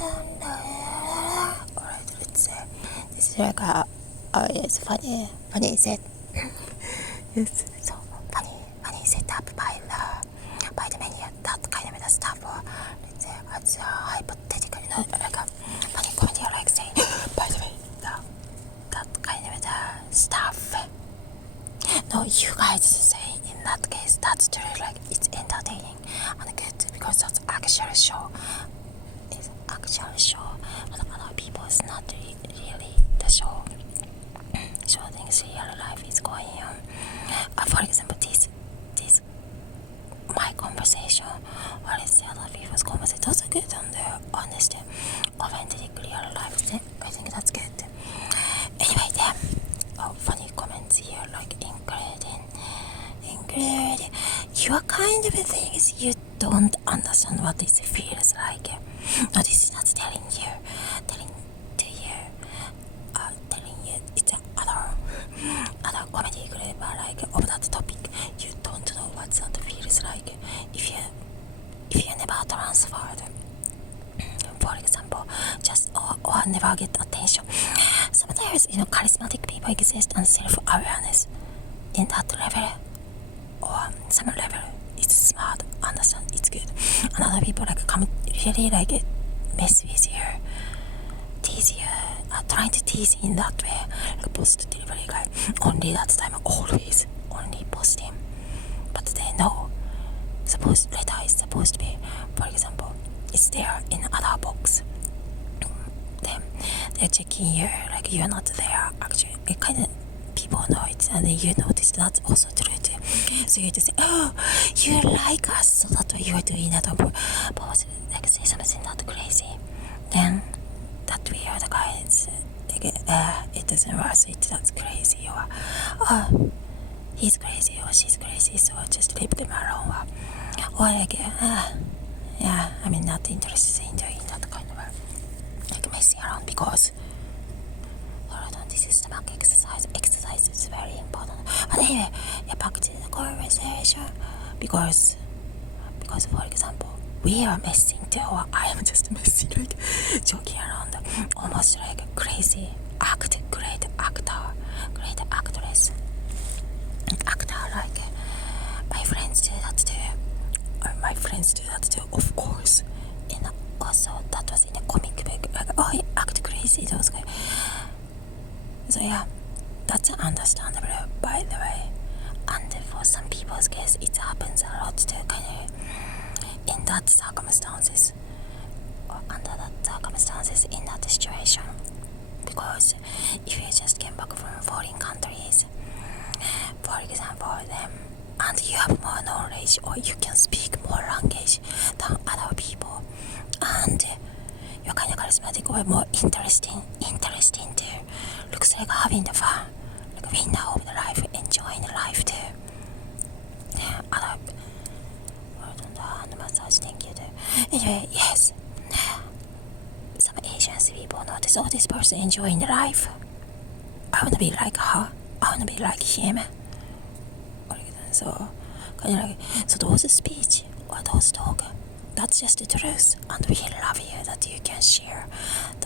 Alright, let's say this is like it's funny set. Yes, so funny set up by the menu. That kind of stuff. Let's say it's hypothetical, like a funny comedy, like saying, by the way, that kind of stuff. No, you guys say in that case that's true. Like it's entertaining and good because that's actual show. It's actual show, and other people is not really the show. So things real life is going on. For example, this my conversation, or is the other people's conversation. Those are good on the honest, authentic real life thing. I think that's good. Anyway, then, funny comments here, like including. Your kind of things you don't understand what it feels like. No, this is not telling you it's other comedy group like of that topic. You don't know what that feels like if you never transferred. For example, just or never get attention. Sometimes charismatic people exist and self-awareness in that level or some level. It's smart, understand, it's good. And other people like come really like mess with you, tease you, trying to tease in that way, like post delivery guy. Only that time, always only post him. But they know letter is supposed to be, for example, it's there in other box. Then they're checking you like you're not there. Actually, it kind of people know it, and you notice that's also true too. So you just say, "Oh, you like us," so that's why you are doing that. But like say something not crazy, then that weird guy is like, it doesn't work. So that's crazy, or oh, he's crazy or she's crazy, so just leave them alone. Or like, yeah, I mean, not interested in doing that kind of like messing around because. This is stomach exercise. Exercise is very important. But anyway, back to the conversation because for example, we are messing too, or I am just messing, like joking around, almost like crazy great actress, actor. Like my friends do that too. Of course, and also that was in a comic book. Like, oh, he act crazy. Those guys. So yeah, that's understandable, by the way. And for some people's case, it happens a lot to kind of in that circumstances, or under that circumstances, in that situation. Because if you just came back from foreign countries, for example, and you have more knowledge, or you can speak more language than other people, and you're kind of charismatic or more interesting too. Looks like having the fun, like winner of the life, enjoying the life too. Other word on the hand massage, thank you too. Anyway, yes. Some Asian people notice, oh, this person enjoying the life. I wanna be like her. I wanna be like him. So, kind of like, so those speech or those talk, that's just the truth, and we love you that you can share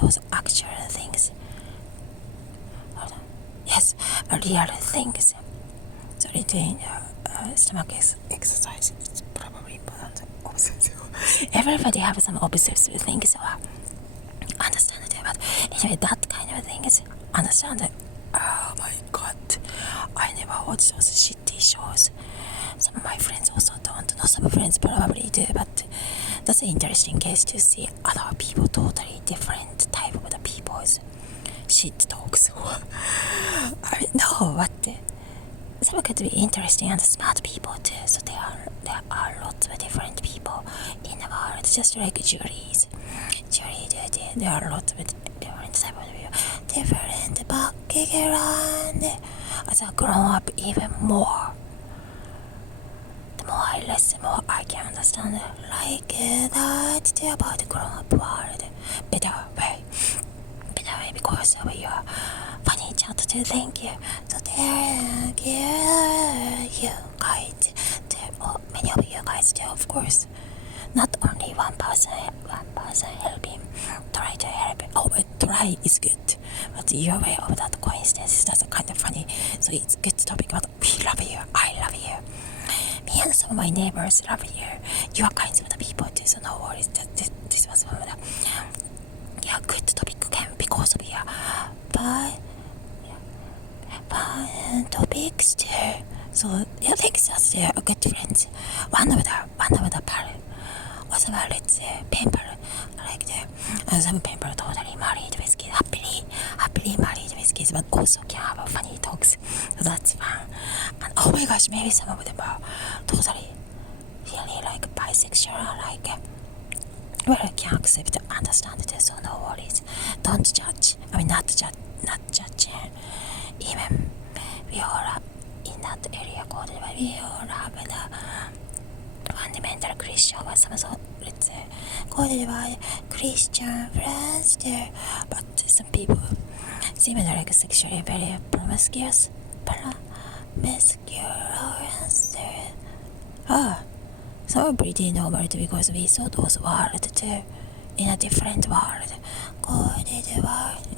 those actual things. Yes, real things. So doing stomach exercise is probably important. Everybody have some obsessive things, so understand it. But anyway, that kind of thing is understand it. Oh my god, I never watch those shitty shows. Some of my friends also don't. No, some friends probably do, but that's an interesting case to see other people, totally different type of the people's shit talks. I know, but some could be interesting and smart people too. So there are lots of different people in the world, just like juries. There are lots of different type of people, different background. As I grow up even more, the more I listen, more I can understand like that about the grown up world better way, because of your funny chat too. Thank you. So thank you guys, many of you guys too, of course. not only one person helping, try to help. Oh, but try is good, but your way of that coincidence, that's kind of funny. So it's good topic, but we love you, I love you. Me and some of my neighbors love you. You are kinds of the people too, so no worries. This was one of the good topic again because of you. But topics too. So Texas they are good friends. One of the parent was married pen parent like some pen parent totally married with kids, happily married with kids, but also can have funny talks. So that's fun. And oh my gosh, maybe some of them are totally really like bisexual, like well, I can accept and understand it, so no worries. Don't judge. I mean, not judge. Even we all are in that area called, we all have the fundamental Christian or some sort, let's say, called Christian friends there. But some people seem like sexually very promiscuous. Some are pretty normal because we saw those world too in a different world.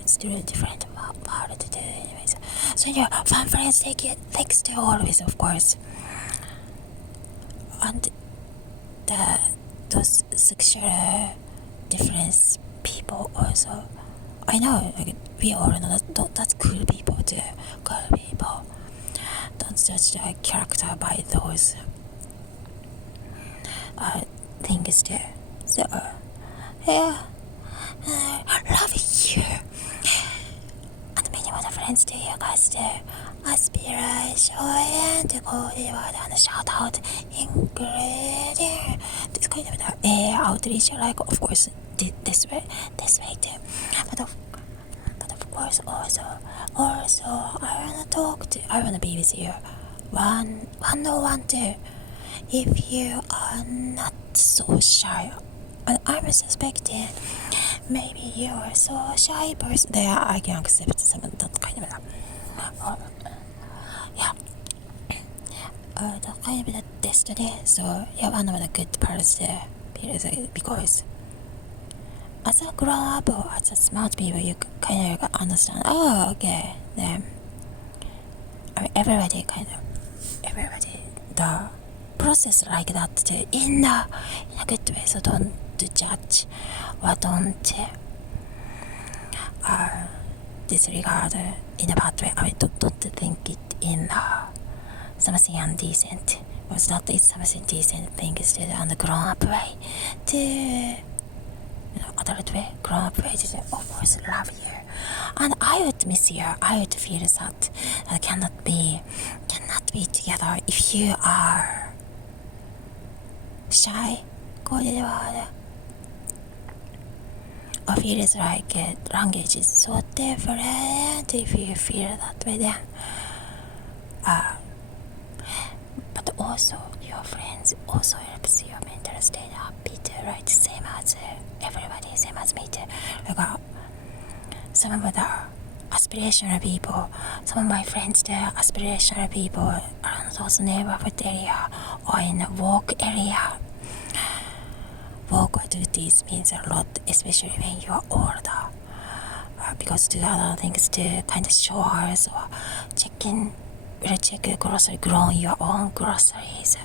It's still a different world too. Anyways, so yeah, fun friends take it. Thanks to always, of course. And those sexual difference people also. I know, like, we all know that's cool people too. Cool people. Don't judge the character by those things too. So yeah, love you. And many other friends too, you guys too. Aspiration and the code word and shout out, including this kind of outreach, like of course this way too. But of course also I wanna be with you. One too. If you are not so shy, and I'm suspecting maybe you are so shy person, there I can accept some of that kind of that kind of destiny. So yeah, one of the good parts there because as a grown up or as a smart people, you kind of understand. Oh, okay, then I mean everybody the process like that too, in a good way. So don't judge or don't disregard in a bad way. I mean, don't think it in something indecent, because that is something decent thing is to the grown up way to adult way, grown up way to of course love you. And I would miss you. I would feel sad that cannot be together if you are shy. Or feels like language is so different if you feel that way then. But also your friends also helps your mental state happy too, right? Same as everybody, same as me too. Like some of the aspirational people, some of my friends they're aspirational people around those neighborhood area or in the work area. Work duties means a lot, especially when you are older, because do other things to kind of chores or check grocery, growing your own groceries.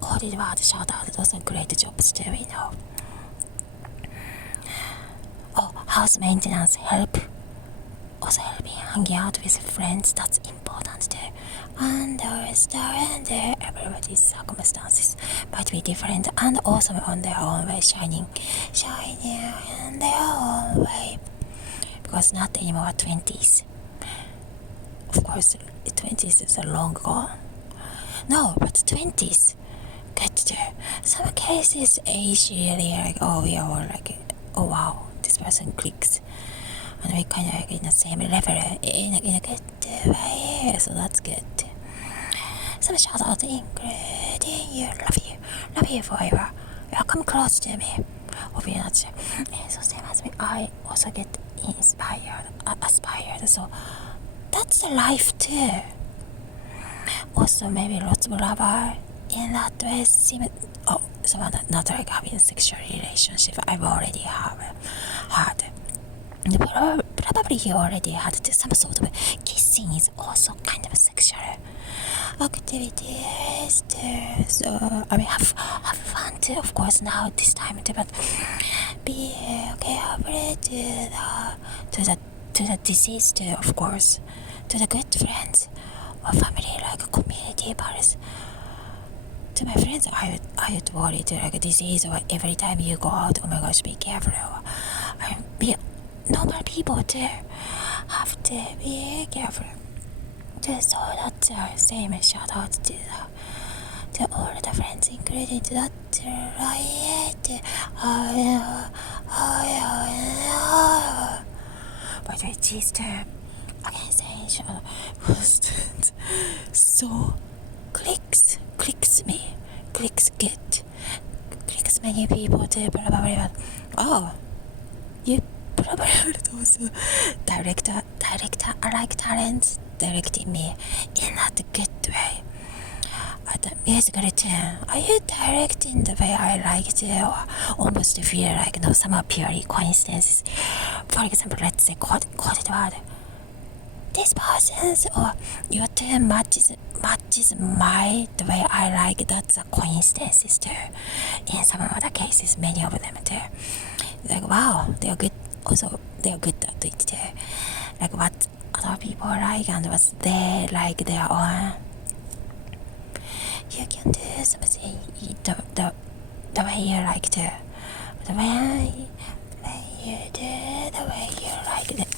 Coded word shout out, those are great jobs too, we know. Oh, house maintenance help. Also helping hanging out with friends, that's important too. And the restaurant, everybody's circumstances might be different and also on their own way, shining in their own way. Because not anymore 20s. Of course, 20s is a long gone. No, but 20s, good too. Some cases age really like, oh, we are all like, oh wow, this person clicks. And we kind of like in the same level in a good way, so that's good. Some shout out including you, love you forever. Come close to me. Hope you're not sure. So same as me, I also get aspired. So that's the life too. Also maybe lots of lover, in that way seem so not like having a sexual relationship. I've already had. Probably he already had some sort of kissing is also kind of a sexual activities too. So have fun too, of course, now this time too, but be careful to the disease too, of course, to the good friends or family, like community parties. To my friends, I would worry to like a disease or every time you go out, oh my gosh, be careful. Be normal people too have to be careful. Just so that's our same shout out to all the friends, including that right. By the way, cheese too. Organization was so clicks me, clicks good, clicks many people too. Probably, but you probably also director like talents directing me in that good way. At the musical too, are you directing the way I like to, or almost feel like some are purely coincidences? For example, let's say quoted word. This person's or your tune matches my the way I like. That's a coincidences too. In some of the cases, many of them too. Like wow, they are good. Also, they are good at it too. Like what other people like and what they like their own. You can do something the way you like to. The way you do the way you like it.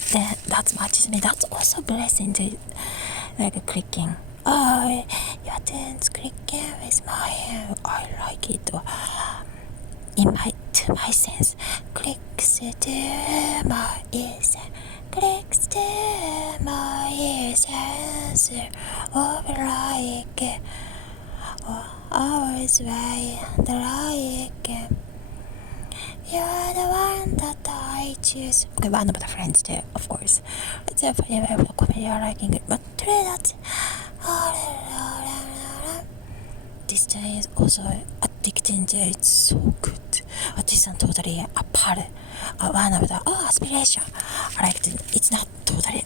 That matches me. That's also blessing to like clicking. Oh, your tune's clicking with my. I like it. To my sense, clicks to my ears, clicks to my ears, of like hours way, the like. You're the one that I choose. Okay, one of the friends too, of course. It's a funny way of the comedy I liking it, but today that's. This day is also addicting to it's so good. This is totally apart. One of the aspiration. I like it. It's not totally.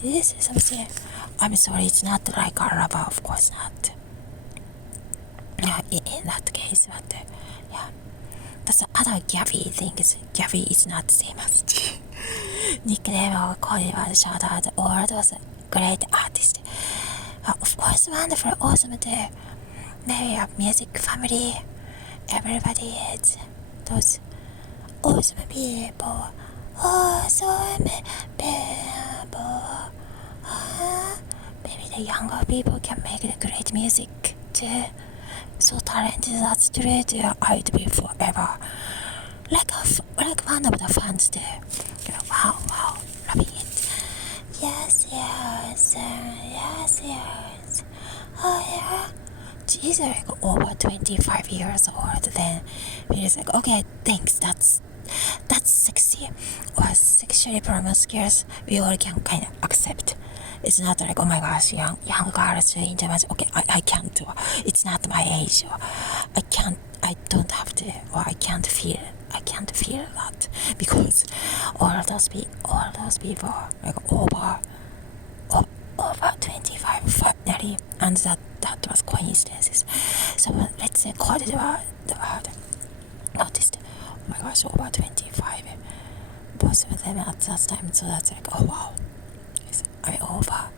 This is something. I'm sorry, it's not like a rubber, of course not. In that case, but yeah. That's the other Gabby thing. Gabby is not the same as nickname or call it shout out all those great artists. Of course, wonderful, awesome too. Maybe a music family. Everybody is those awesome people. Awesome people. Maybe the younger people can make the great music too. So talented, that's true too. I would be forever. Like one of the fans too. Wow, loving it. Yes. Oh yeah. She's like over 25 years old. Then he's like, okay, thanks. That's sexy or sexually promiscuous. We all can kind of accept. It's not like, oh my gosh, young girls doing too much. Okay, I can't do. It's not my age. Or I don't have to. Or I can't feel that because all those people like over 25 finally, and that was coincidences. So let's say quoted the word noticed. Oh my gosh, over 25. Both of them at that time. So that's like, oh wow. Over.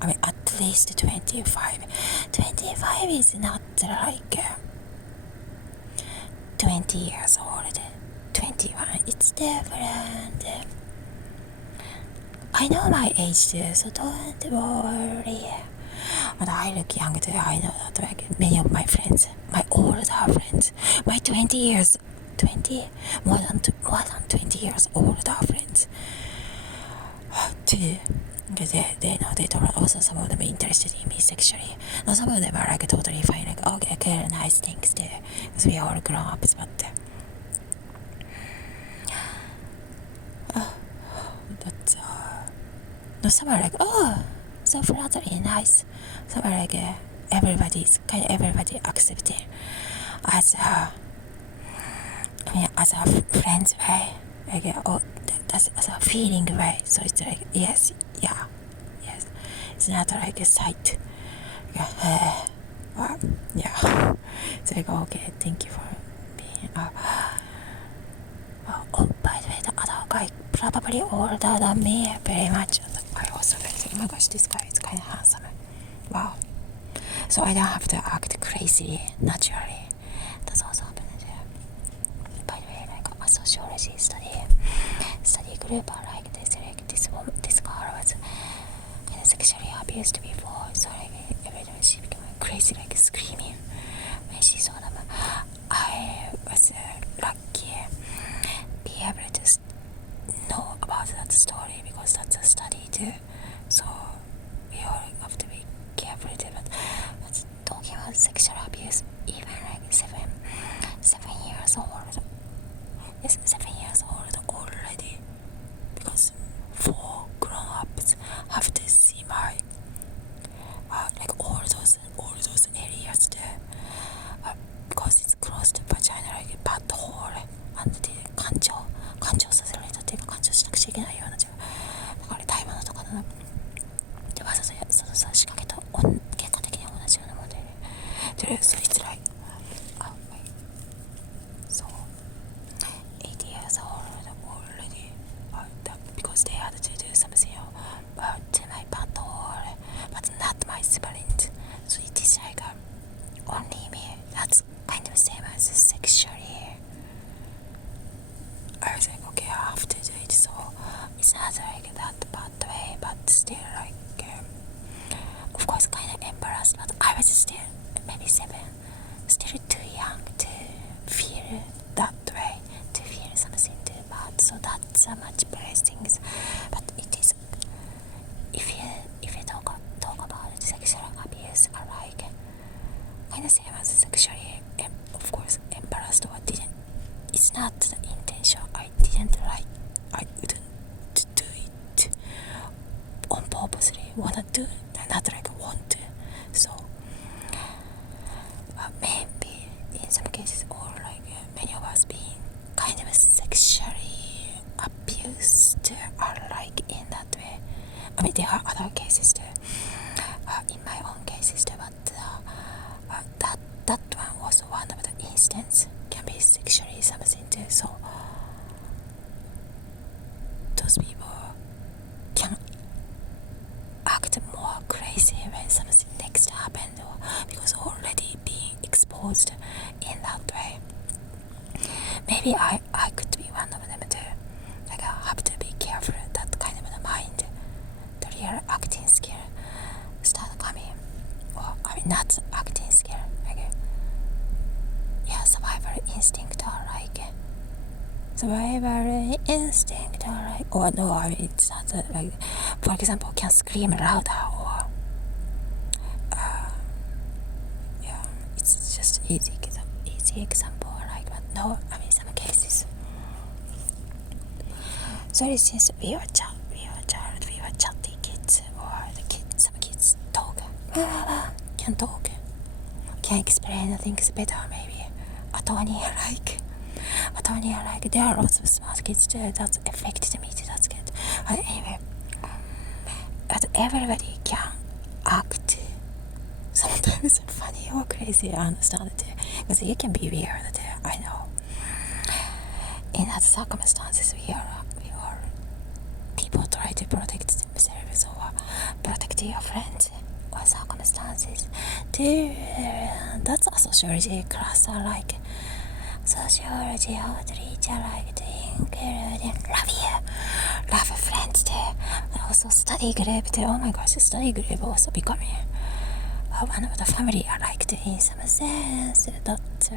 At least 25. 25 is not like 20 years old. 21, it's different. I know my age too, so don't worry. But I look young too. I know that like many of my friends, my older friends, my more than 20 years older friends. Too. They know they told also some of them are interested in me sexually. Now some of them are like totally fine, like okay, nice things too, because we are all grown ups. But that's no, some are like so flattery, nice. So like everybody accepting as a, as a friend's way, like that's as a feeling way. So it's like yes, yeah, yes. It's not like a sight. Yeah, yeah. It's like okay, thank you for being. Oh, by the way, the other guy probably older than me very much. I also think, oh my gosh, this guy is kind of handsome. Wow. So I don't have to act crazy naturally. That's also happened. By the way, like a sociology study group are like this girl was kind of sexually abused before, so like every time she became crazy, like screaming when she saw them. I was lucky be able to know about that story because that's a study too. So we all have to be careful too. But talking about sexual abuse, even like 7 years old. Yes, 7 years old already. Because 4 grown-ups have to see my like all those areas there. Because it's close to vagina, like bad hole. And the 感情させられたっていうか感情しなくちゃいけないようなだから大麻とかのでわざとさ仕掛けと結果的に同じようなものでそいつらso 8 years old already because they had to do something to my butthole but not my siblings, so it is like only me. That's kind of same as sexually. I was like, okay, I have to do it, so it's not like that bad way, but still like, of course, kind of embarrassed, but I was still maybe 7, still too young to feel that way, to feel something too bad, so that's a much blessings, but it is, if you talk about sexual abuse, I like, kind of same as sexually, of course, embarrassed or didn't, it's not the intention. I wouldn't do it on purposely. Wanna do it, not like want to. So maybe in some cases, or like many of us being kind of sexually abused are like in that way. I mean, there are other cases too. In my own cases too, but that one was one of the instances. Can be sexually something too. So those people can act more crazy when something next happened, or because already being exposed in that way. Maybe I could be one of them too. Like I have to be careful that kind of the mind, the real acting skill start coming, or I mean not acting skill, like yeah, survival instinct or like or no, I mean it's not like, for example, can scream louder or yeah, it's just easy example, like, but no, I mean some cases. So since we were chatty kids, or some kids talk, can talk, can explain things better, maybe. Attorney like there are lots of smart kids too that affected me too, that's good. But anyway, but everybody can act sometimes funny or crazy, I understand it too, because it can be weird too, I know. In other circumstances we are people try to protect themselves or protect your friends or circumstances too. That's a sociology class I like. Sociology, how to reach like to include love friends too, and also study group too. Oh my gosh, study group also becoming one of the family I like to in some sense. That's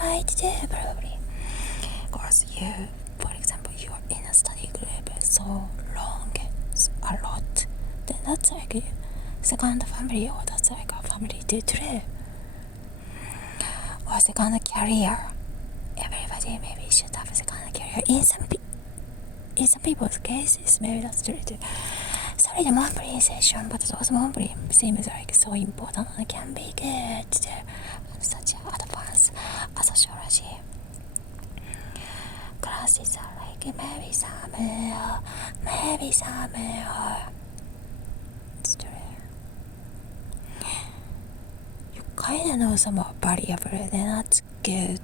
right too, probably. Because you, for example, you are in a study group so long, a lot, then that's like a second family, or that's like a family too, or second career. Everybody maybe should have a second career. In some people's cases, maybe that's true too. So Probably the monthly session, but those monthly seems like so important and can be good to such advanced sociology classes are like maybe some story. You kind of know some variable, then that's good.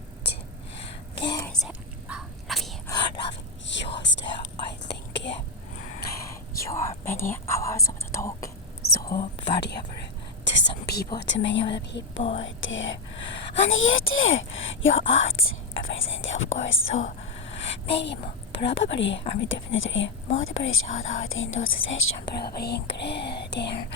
There's love your style. I think your many hours of the talk so valuable to some people, to many other people too, and you too. Your art represented, of course. So maybe more, probably, I mean definitely multiple shout out in those sessions, probably including